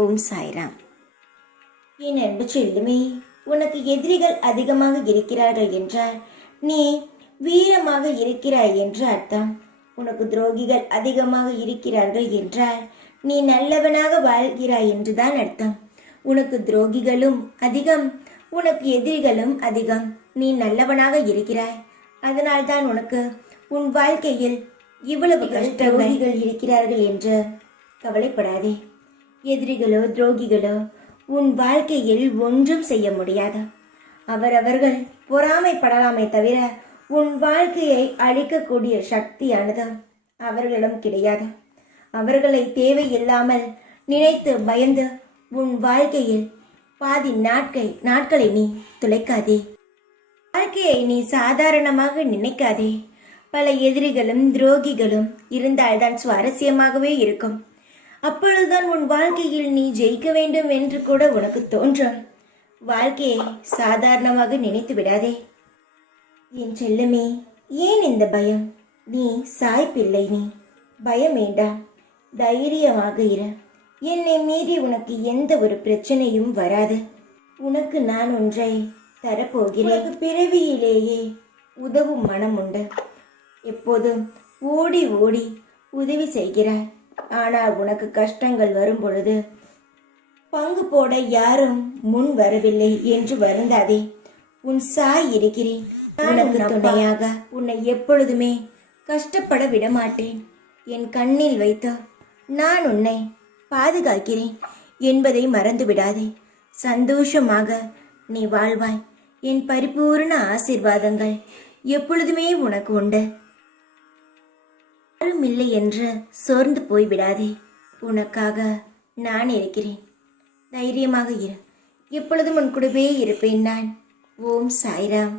ஓம் சாய்ராம். என் அன்பு செல்லுமே, உனக்கு எதிரிகள் அதிகமாக இருக்கிறார்கள் என்றால் நீ வீரமாக இருக்கிறாய் என்று அர்த்தம். உனக்கு துரோகிகள் அதிகமாக இருக்கிறார்கள் என்றால் நீ நல்லவனாக வாழ்கிறாய் என்றுதான் அர்த்தம். உனக்கு துரோகிகளும் அதிகம், உனக்கு எதிரிகளும் அதிகம். நீ நல்லவனாக இருக்கிறாய், அதனால்தான் உனக்கு உன் வாழ்க்கையில் இவ்வளவு கஷ்டங்கள் இருக்கிறார்கள் என்று கவலைப்படாதே. எதிரிகளோ துரோகிகளோ உன் வாழ்க்கையில் ஒன்றும் செய்ய முடியாது. அவரவர்கள் பொறாமைப்படலாமே தவிர உன் வாழ்க்கையை அழிக்கக்கூடிய சக்தியானது அவர்களிடம் கிடையாது. அவர்களை தேவையில்லாமல் நினைத்து பயந்து உன் வாழ்க்கையில் பாதி நாட்களை நீ துளைக்காதே. வாழ்க்கையை நீ சாதாரணமாக நினைக்காதே. பல எதிரிகளும் துரோகிகளும் இருந்தால்தான் சுவாரஸ்யமாகவே இருக்கும். அப்பொழுதுதான் உன் வாழ்க்கையில் நீ ஜெயிக்க வேண்டும் என்று கூட உனக்கு தோன்றும். வாழ்க்கையை சாதாரணமாக நினைத்து விடாதே. என் செல்லமே, ஏன் இந்த பயம்? நீ சாய் பிள்ளை, நீ பயம் வேண்டாம், தைரியமாக இரு. என்னை மீறி உனக்கு எந்த ஒரு பிரச்சனையும் வராது. உனக்கு நான் ஒன்றை தரப்போகிறேன். பிறவியிலேயே உதவும் மனம் உண்டு. எப்போதும் ஓடி ஓடி உதவி செய்கிறாய். ஆனால் உனக்கு கஷ்டங்கள் வரும் பொழுது பங்கு போட யாரும் முன் வரவில்லை என்று வருந்தாதே. உன் சாய் இருக்கிறேன். உனக்கு துணையாக உன்னை எப்பொழுதுமே கஷ்டப்பட விடமாட்டேன். என் கண்ணில் வைத்து நான் உன்னை பாதுகாக்கிறேன் என்பதை மறந்து விடாதே. சந்தோஷமாக நீ வாழ்வாய். என் பரிபூர்ண ஆசீர்வாதங்கள் எப்பொழுதுமே உனக்கு உண்டு. யாரும் இல்லை என்று சோர்ந்து போய்விடாதே. உனக்காக நான் இருக்கிறேன். தைரியமாக இரு. எப்பொழுதும் உன் கூடவே இருப்பேன் நான். ஓம் சாய்ராம்.